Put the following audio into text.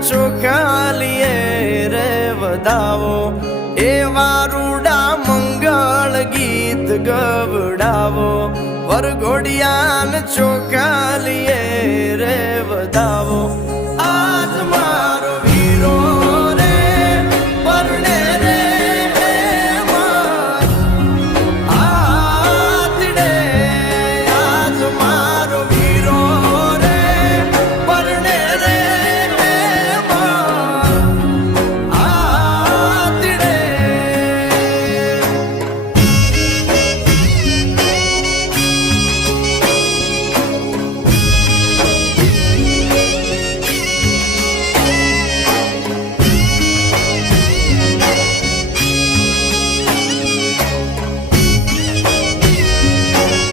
ચોખાલીએ રે વધાવો એવા રૂડા મંગળ ગીત ગવડાવો વરઘોડિયાન ચોખાલીએ રે વધાવો